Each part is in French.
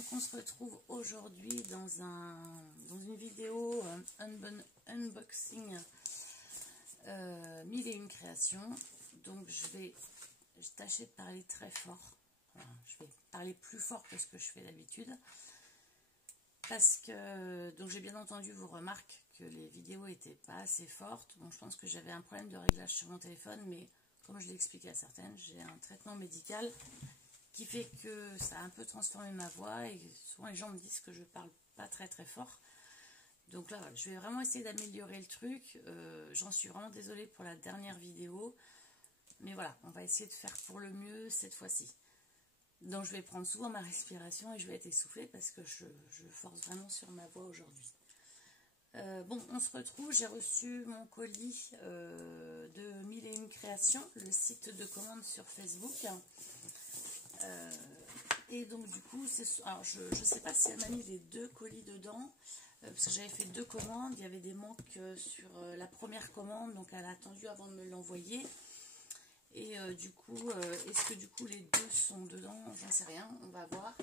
donc on se retrouve aujourd'hui dans une vidéo unboxing 1001 créations. Donc je vais tâcher de parler très fort. Enfin, je vais parler plus fort que ce que je fais d'habitude. Parce que, donc j'ai bien entendu vos remarques que les vidéos n'étaient pas assez fortes. Bon, je pense que j'avais un problème de réglage sur mon téléphone, mais comme je l'ai expliqué à certaines, j'ai un traitement médical qui fait que ça a un peu transformé ma voix et souvent les gens me disent que je parle pas très très fort. Donc là, voilà, je vais vraiment essayer d'améliorer le truc. J'en suis vraiment désolée pour la dernière vidéo, mais voilà, on va essayer de faire pour le mieux cette fois-ci. Donc je vais prendre souvent ma respiration et je vais être essoufflée parce que je force vraiment sur ma voix aujourd'hui. Bon, on se retrouve, j'ai reçu mon colis de 1001 créations, le site de commande sur Facebook. Et donc du coup, alors je ne sais pas si elle m'a mis les deux colis dedans, parce que j'avais fait deux commandes, il y avait des manques sur la première commande, donc elle a attendu avant de me l'envoyer. Et du coup, est-ce que du coup les deux sont dedans? J'en sais rien, on va voir.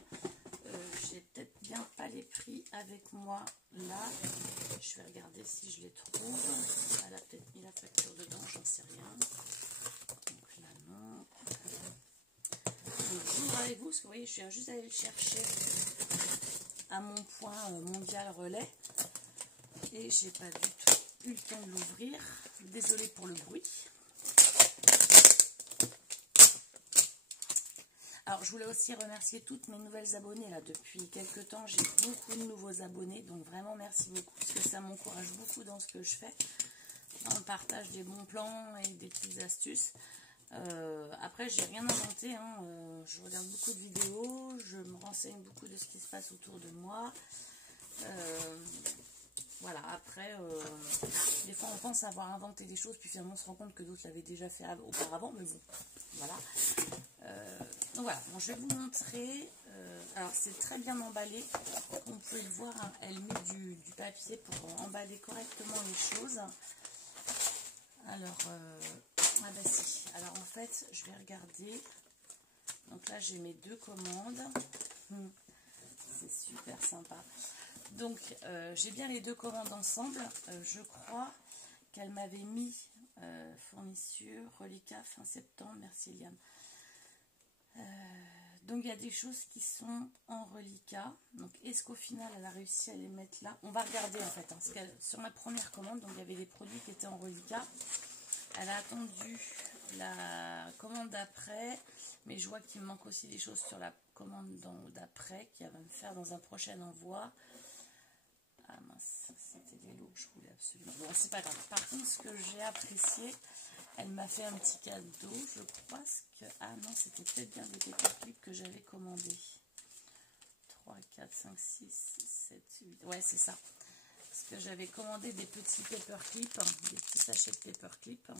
J'ai peut-être bien pas les prix avec moi là. Je vais regarder si je les trouve. Elle a peut-être mis la facture dedans, j'en sais rien. Donc là non. Donc j'ouvre avec vous, parce que vous voyez, je viens juste aller le chercher à mon point mondial relais. Et j'ai pas du tout eu le temps de l'ouvrir. Désolée pour le bruit. Alors, je voulais aussi remercier toutes mes nouvelles abonnées. Là, depuis quelques temps, j'ai beaucoup de nouveaux abonnés. Donc, vraiment, merci beaucoup. Parce que ça m'encourage beaucoup dans ce que je fais. On partage des bons plans et des petites astuces. Après, j'ai rien inventé. Hein. Je regarde beaucoup de vidéos. Je me renseigne beaucoup de ce qui se passe autour de moi. Voilà, après, des fois, on pense avoir inventé des choses. Puis finalement, on se rend compte que d'autres l'avaient déjà fait auparavant. Mais bon, voilà. Donc voilà, bon, je vais vous montrer. Alors c'est très bien emballé, comme vous pouvez le voir, hein, elle met du papier pour emballer correctement les choses. Alors, ah bah si, alors en fait, je vais regarder. Donc là, j'ai mes deux commandes. C'est super sympa. Donc, j'ai bien les deux commandes ensemble. Je crois qu'elle m'avait mis fourniture, reliquat fin septembre. Merci Liam. Donc il y a des choses qui sont en reliquat. Donc est-ce qu'au final elle a réussi à les mettre là? On va regarder en fait, hein, parce que sur ma première commande, donc il y avait des produits qui étaient en reliquat. Elle a attendu la commande d'après, mais je vois qu'il me manque aussi des choses sur la commande d'après, qui va me faire dans un prochain envoi. Ah mince, c'était des lots que je voulais absolument. Bon, c'est pas grave. Par contre, ce que j'ai apprécié, elle m'a fait un petit cadeau, je crois que... Ah non, c'était peut-être bien des paperclips que j'avais commandé. 3, 4, 5, 6, 7, 8... Ouais, c'est ça. Parce que j'avais commandé des petits paperclips, des petits sachets de paperclips,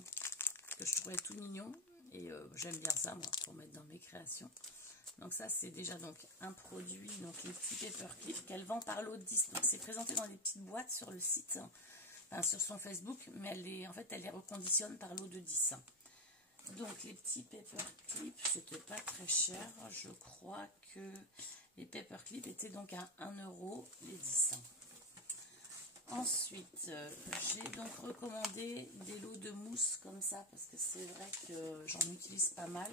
que je trouvais tout mignon. Et j'aime bien ça, moi, pour mettre dans mes créations. Donc ça, c'est déjà donc un produit, donc les petits paperclips qu'elle vend par lot de 10. Donc c'est présenté dans des petites boîtes sur le site, enfin, sur son Facebook, mais en fait, elle les reconditionne par lot de 10. Donc les petits paperclips, c'était pas très cher. Je crois que les paperclips étaient donc à 1 € les 10. Ensuite, j'ai donc recommandé des lots de mousse comme ça, parce que c'est vrai que j'en utilise pas mal.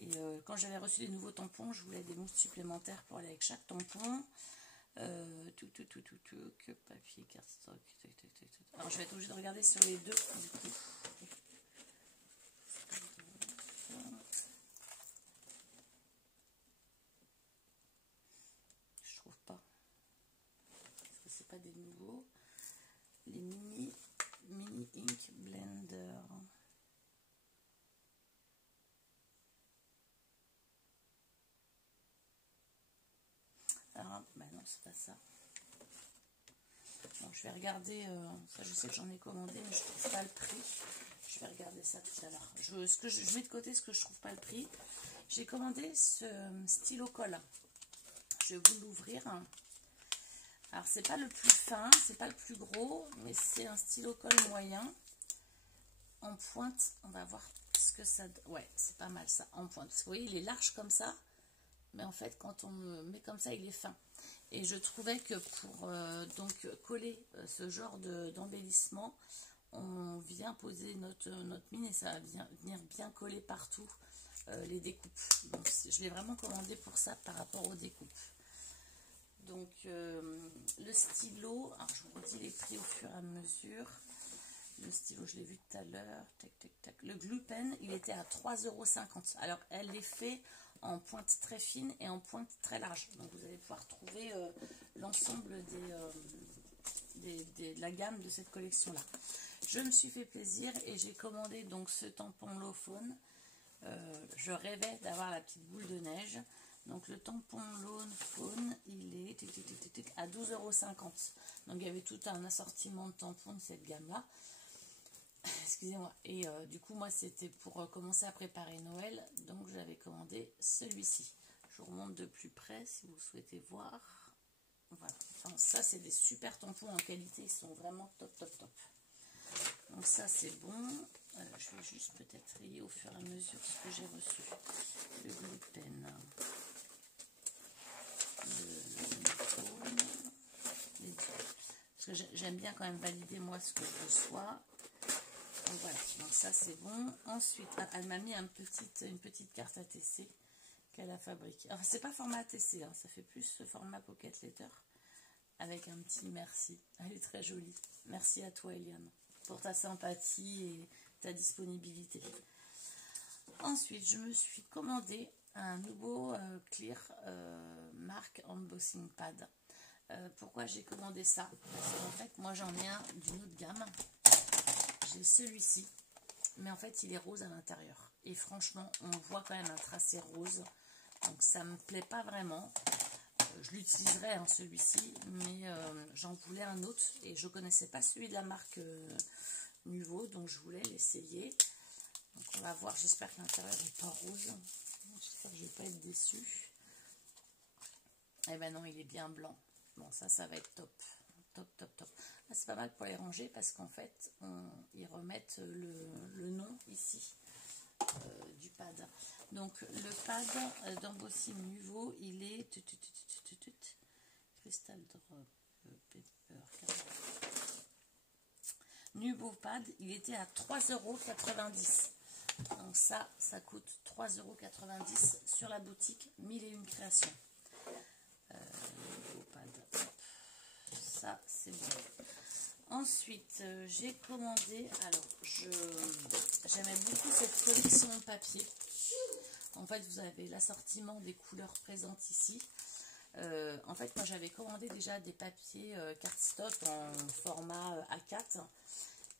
Et quand j'avais reçu des nouveaux tampons, je voulais des mousses supplémentaires pour aller avec chaque tampon. Que papier, cardstock. Alors je vais être obligée de regarder sur les deux. Du coup. Je trouve pas. Parce que c'est pas des nouveaux. Les mini ink blender. Alors, bah non, c'est pas ça. Bon, je vais regarder, ça je sais que j'en ai commandé, mais je trouve pas le prix. Je vais regarder ça tout à l'heure. Je mets de côté ce que je trouve pas le prix. J'ai commandé ce stylo colle. Je vais vous l'ouvrir. Alors, c'est pas le plus fin, c'est pas le plus gros, mais c'est un stylo colle moyen. En pointe, on va voir ce que ça... Ouais, c'est pas mal ça, en pointe. Parce que vous voyez, il est large comme ça. mais en fait quand on le met comme ça il est fin. Et je trouvais que pour donc coller ce genre d'embellissement, on vient poser notre mine et ça va venir bien coller partout les découpes. Donc je l'ai vraiment commandé pour ça par rapport aux découpes. Donc le stylo, alors je vous redis les prix au fur et à mesure. Le stylo, je l'ai vu tout à l'heure. Tac, tac, tac. Le glue pen, il était à 3,50 €. Alors, elle est faite en pointe très fine et en pointe très large. Donc, vous allez pouvoir trouver l'ensemble de la gamme de cette collection-là. Je me suis fait plaisir et j'ai commandé donc ce tampon Low Fawn. Je rêvais d'avoir la petite boule de neige. Donc, le tampon Low Fawn, il est à 12,50 €. Donc, il y avait tout un assortiment de tampons de cette gamme-là. Excusez-moi. Et du coup, moi, c'était pour commencer à préparer Noël. Donc, j'avais commandé celui-ci. Je vous remonte de plus près si vous souhaitez voir. Voilà. Enfin, ça, c'est des super tampons en qualité. Ils sont vraiment top, top, top. Donc, ça, c'est bon. Je vais juste peut-être trier au fur et à mesure ce que j'ai reçu. Le glue pen. Parce que j'aime bien quand même valider, moi, ce que je reçois. Donc voilà, donc ça c'est bon. Ensuite, elle m'a mis une petite carte ATC qu'elle a fabriquée. Enfin, c'est pas format ATC, hein, ça fait plus ce format Pocket Letter avec un petit merci. Elle est très jolie. Merci à toi, Eliane, pour ta sympathie et ta disponibilité. Ensuite, je me suis commandé un nouveau Clear marque Embossing Pad. Pourquoi j'ai commandé ça? Parce qu'en fait, moi j'en ai un d'une autre gamme. J'ai celui-ci, mais en fait il est rose à l'intérieur et franchement on voit quand même un tracé rose, donc ça me plaît pas vraiment. Je l'utiliserai hein, celui-ci, mais j'en voulais un autre et je connaissais pas celui de la marque Nuvo, donc je voulais l'essayer. Donc on va voir, j'espère que l'intérieur n'est pas rose, j'espère que je vais pas être déçue. Eh ben non, il est bien blanc. Bon, ça va être top. Top, top, top. Ah, c'est pas mal pour les ranger parce qu'en fait, ils remettent le nom ici du pad. Donc, le pad d'Embossing Nuvo, il est Crystal Drop Paper. Nuvo Pad, il était à 3,90 €. Donc ça coûte 3,90 € sur la boutique 1001 créations. Nuvo Pad. Ça, c'est bon. Ensuite, j'ai commandé, alors j'aimais beaucoup cette collection de papier. En fait, vous avez l'assortiment des couleurs présentes ici. En fait, moi j'avais commandé déjà des papiers cardstock en format A4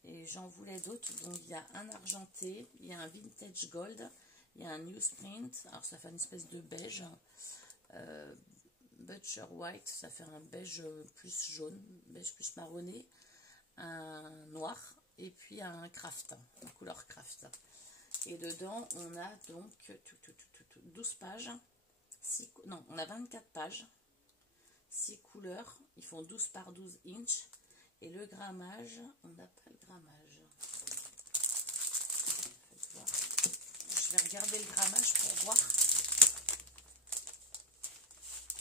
et j'en voulais d'autres. Donc il y a un argenté, il y a un vintage gold, il y a un newsprint, alors ça fait une espèce de beige. Butcher White, ça fait un beige plus jaune, beige plus marronné, un noir et puis un craft, une couleur craft. Et dedans, on a donc 12 pages, on a 24 pages, 6 couleurs, ils font 12 par 12 inches. Et le grammage, on n'a pas le grammage. Je vais regarder le grammage pour voir.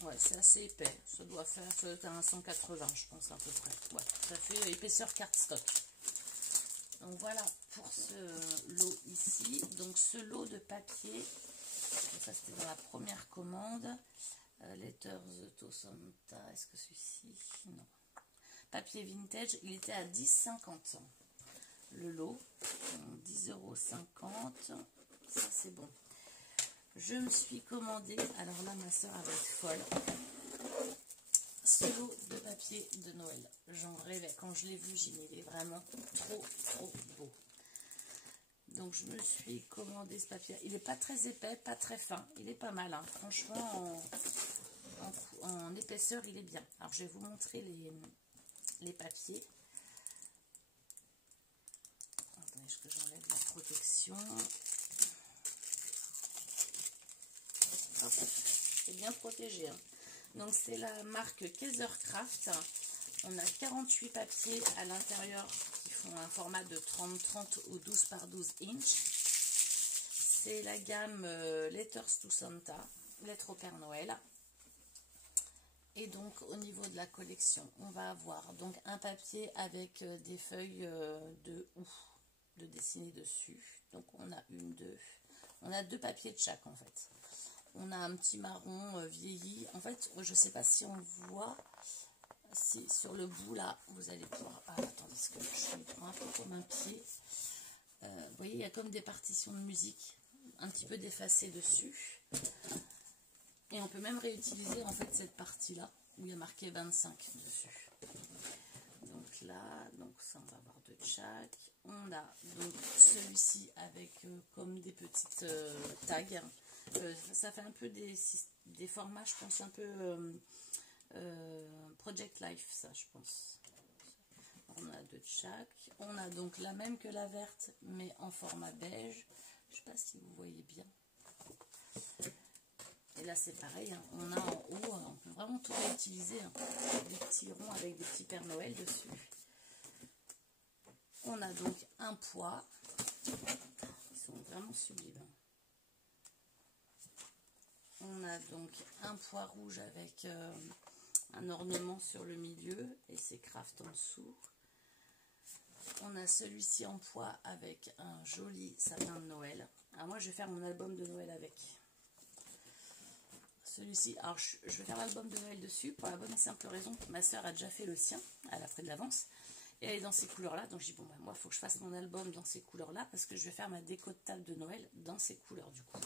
Ouais, c'est assez épais. Ça doit être un 180, je pense, à peu près. Ouais, ça fait épaisseur cardstock. Donc voilà pour ce lot ici. Donc ce lot de papier, ça c'était dans la première commande. Letters Tosanta, est-ce que celui-ci? Non. Papier vintage, il était à 10,50 € le lot. 10,50 €. Ça c'est bon. Je me suis commandé, alors là ma soeur va être folle, ce lot de papier de Noël. J'en rêvais, quand je l'ai vu, j'ai dit il est vraiment trop beau. Donc je me suis commandé ce papier. Il n'est pas très épais, pas très fin, il est pas mal. Hein. Franchement, en épaisseur, il est bien. Alors je vais vous montrer les papiers. Attendez, que j'enlève la protection. C'est bien protégé. Hein. Donc c'est la marque Kaisercraft. On a 48 papiers à l'intérieur qui font un format de 30-30 ou 12 par 12 inches. C'est la gamme Letters to Santa. lettre au Père Noël. Et donc au niveau de la collection, on va avoir donc un papier avec des feuilles de houx de dessiner dessus. Donc on a on a deux papiers de chaque en fait. On a un petit marron vieilli. En fait, je sais pas si on voit, si sur le bout là, vous allez pouvoir. Ah, attendez, parce que je me prends un peu comme un pied. Vous voyez, il y a comme des partitions de musique un petit peu défacées dessus. Et on peut même réutiliser en fait cette partie-là, où il y a marqué 25 dessus. Donc là, donc ça on va avoir deux de chaque. On a donc celui-ci avec comme des petites tags. Ça fait un peu des formats, je pense, un peu Project Life, ça je pense. On a deux de chaque. On a donc la même que la verte, mais en format beige. Je ne sais pas si vous voyez bien. Et là c'est pareil, hein. On a en haut, on peut vraiment tout réutiliser, hein. Des petits ronds avec des petits Pères Noël dessus. On a donc un pois, ils sont vraiment sublimes. On a donc un pois rouge avec un ornement sur le milieu et c'est craft en dessous. On a celui-ci en pois avec un joli sapin de Noël. Alors moi je vais faire mon album de Noël avec. Celui-ci, alors je vais faire l'album de Noël dessus pour la bonne et simple raison que ma soeur a déjà fait le sien, elle a pris de l'avance, et elle est dans ces couleurs-là, donc je dis bon ben moi il faut que je fasse mon album dans ces couleurs-là parce que je vais faire ma déco de table de Noël dans ces couleurs du coup.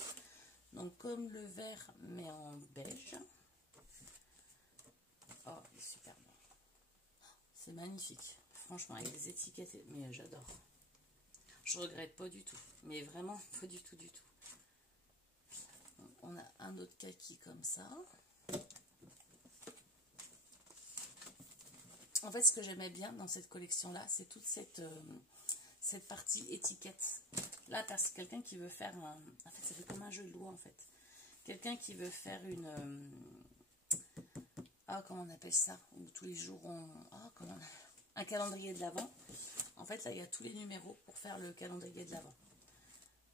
Donc comme le vert mais en beige. Oh, il est super bon. C'est magnifique, franchement avec des étiquettes, mais j'adore. Je regrette pas du tout, mais vraiment pas du tout du tout. On a un autre kaki comme ça. En fait, ce que j'aimais bien dans cette collection-là, c'est toute cette partie étiquette. Là, tu as quelqu'un qui veut faire un... En fait, ça fait comme un jeu de loi, en fait. Quelqu'un qui veut faire une... Ah, comment on appelle ça? Où tous les jours, on... Ah, comment on... Un calendrier de l'Avent. En fait, là, il y a tous les numéros pour faire le calendrier de l'Avent.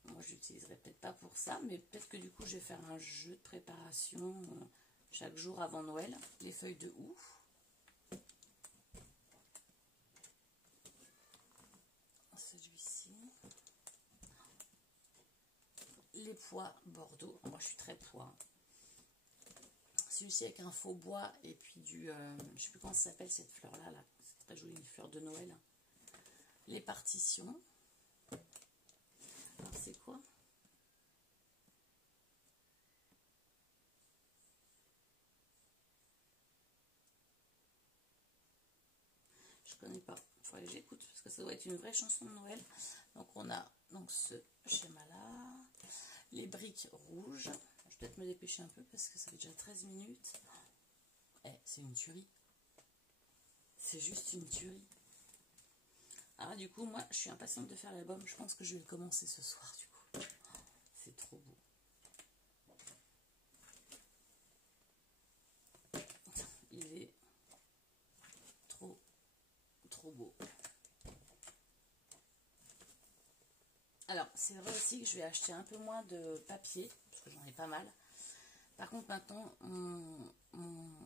Moi, je l'utiliserai peut-être pas pour ça, mais peut-être que du coup, je vais faire un jeu de préparation chaque jour avant Noël. Les feuilles de houx. Celui-ci. Les pois Bordeaux. Moi, je suis très pois. Celui-ci avec un faux bois et puis du... je sais plus comment ça s'appelle cette fleur-là. Là. C'est très joli, une fleur de Noël. Les partitions. Alors, c'est quoi? Je connais pas. Il faudrait que j'écoute parce que ça doit être une vraie chanson de Noël. Donc on a donc ce schéma là, les briques rouges. Je vais peut-être me dépêcher un peu parce que ça fait déjà 13 minutes. Eh, c'est une tuerie. C'est juste une tuerie. Alors du coup, moi, je suis impatiente de faire l'album. Je pense que je vais le commencer ce soir du coup. C'est trop beau. Il est trop beau. Alors, c'est vrai aussi que je vais acheter un peu moins de papier, parce que j'en ai pas mal. Par contre, maintenant, mon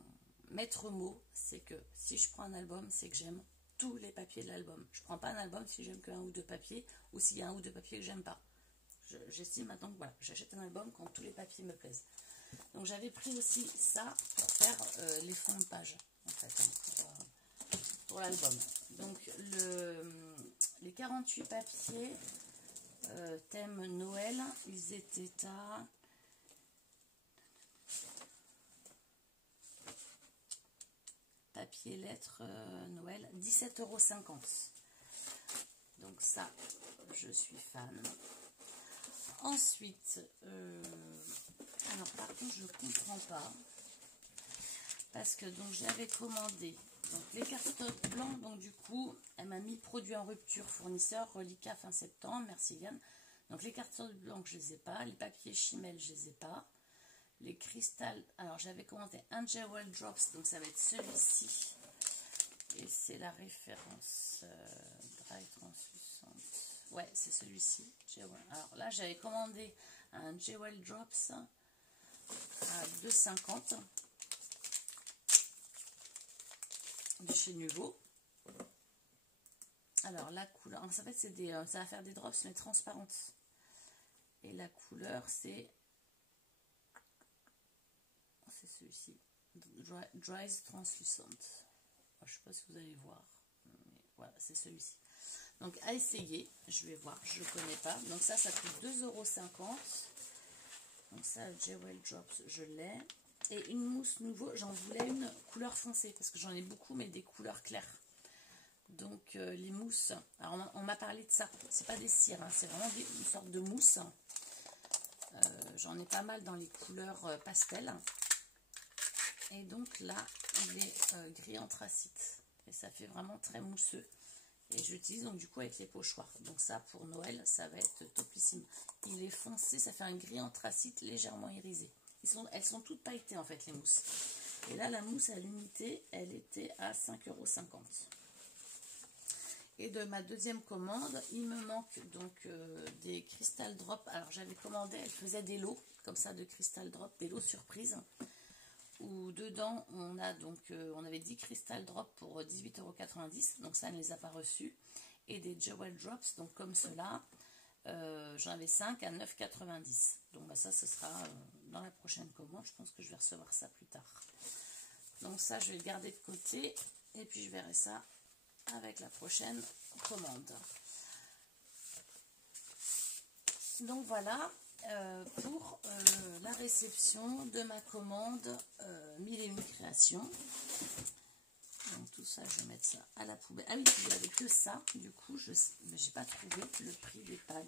maître mot, c'est que si je prends un album, c'est que j'aime tous les papiers de l'album. Je prends pas un album si j'aime qu'un ou deux papiers, ou s'il y a un ou deux papiers que j'aime pas. J'estime maintenant que voilà, j'achète un album quand tous les papiers me plaisent. Donc j'avais pris aussi ça pour faire les fonds de page, en fait, hein, pour l'album. Donc les 48 papiers thème Noël, ils étaient à papier lettres Noël, 17,50 €. Donc ça, je suis fan. Ensuite, alors par contre, je comprends pas. Parce que donc j'avais commandé donc, les cartons blancs. Donc du coup, elle m'a mis produit en rupture, fournisseur, reliquat fin septembre. Merci Yann. Donc les cartons blancs, je les ai pas. Les papiers Chimel, je les ai pas. Les cristals, alors j'avais commandé un Jewel Drops, donc ça va être celui-ci. Et c'est la référence dry translucente. Ouais, c'est celui-ci. Alors là, j'avais commandé un Jewel Drops à 2,50 de chez Nuvo. Alors la couleur, en fait c'est des, ça va faire des drops mais transparentes. Et la couleur c'est celui-ci, Dries Translucent. Je ne sais pas si vous allez voir, mais voilà, c'est celui-ci. Donc à essayer, je vais voir, je ne le connais pas. Donc ça coûte 2,50 €. Donc ça, Jewel Drops, je l'ai. Et une mousse Nuvo, j'en voulais une couleur foncée, parce que j'en ai beaucoup, mais des couleurs claires. Donc les mousses, alors on m'a parlé de ça, c'est pas des cires, hein, c'est vraiment une sorte de mousse. J'en ai pas mal dans les couleurs pastel. Et donc là, il est gris anthracite. Et ça fait vraiment très mousseux. Et j'utilise donc du coup avec les pochoirs. Donc ça, pour Noël, ça va être topissime. Il est foncé, ça fait un gris anthracite légèrement irisé. Elles sont toutes pailletées en fait, les mousses. Et là, la mousse à l'unité, elle était à 5,50 €. Et de ma deuxième commande, il me manque donc des Crystal Drop. Alors j'avais commandé, elle faisait des lots comme ça de Crystal Drop, des lots surprises. Où dedans on a donc on avait 10 Crystal Drops pour 18,90 €, donc ça ne les a pas reçus, et des Jewel Drops, donc comme cela, j'en avais 5 à 9,90 €. Donc bah, ça ce sera dans la prochaine commande, je pense que je vais recevoir ça plus tard. Donc ça je vais le garder de côté et puis je verrai ça avec la prochaine commande. Donc voilà pour la réception de ma commande 1001 créations. Donc tout ça, je vais mettre ça à la poubelle. Ah oui, il n'y avait que ça. Du coup, je n'ai pas trouvé le prix des pads.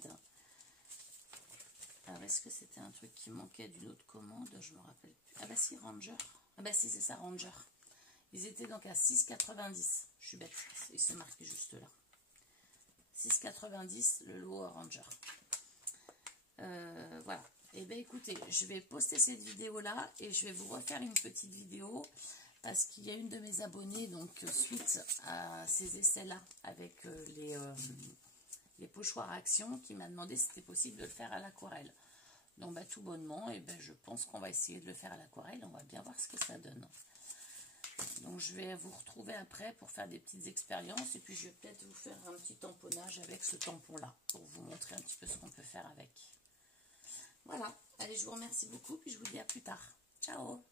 Alors, est-ce que c'était un truc qui manquait d'une autre commande? Je me rappelle plus. Ah bah si, Ranger. Ah bah si, c'est ça, Ranger. Ils étaient donc à 6,90 €. Je suis bête, il se marqué juste là. 6,90 € le lot Ranger. Voilà. Et bien écoutez, je vais poster cette vidéo là et je vais vous refaire une petite vidéo parce qu'il y a une de mes abonnées, donc suite à ces essais là avec les pochoirs à action, qui m'a demandé si c'était possible de le faire à l'aquarelle. Donc bah, tout bonnement, et ben je pense qu'on va essayer de le faire à l'aquarelle, on va bien voir ce que ça donne. Donc je vais vous retrouver après pour faire des petites expériences et puis je vais peut-être vous faire un petit tamponnage avec ce tampon là pour vous montrer un petit peu ce qu'on peut faire avec. Voilà, allez, je vous remercie beaucoup, puis je vous dis à plus tard. Ciao!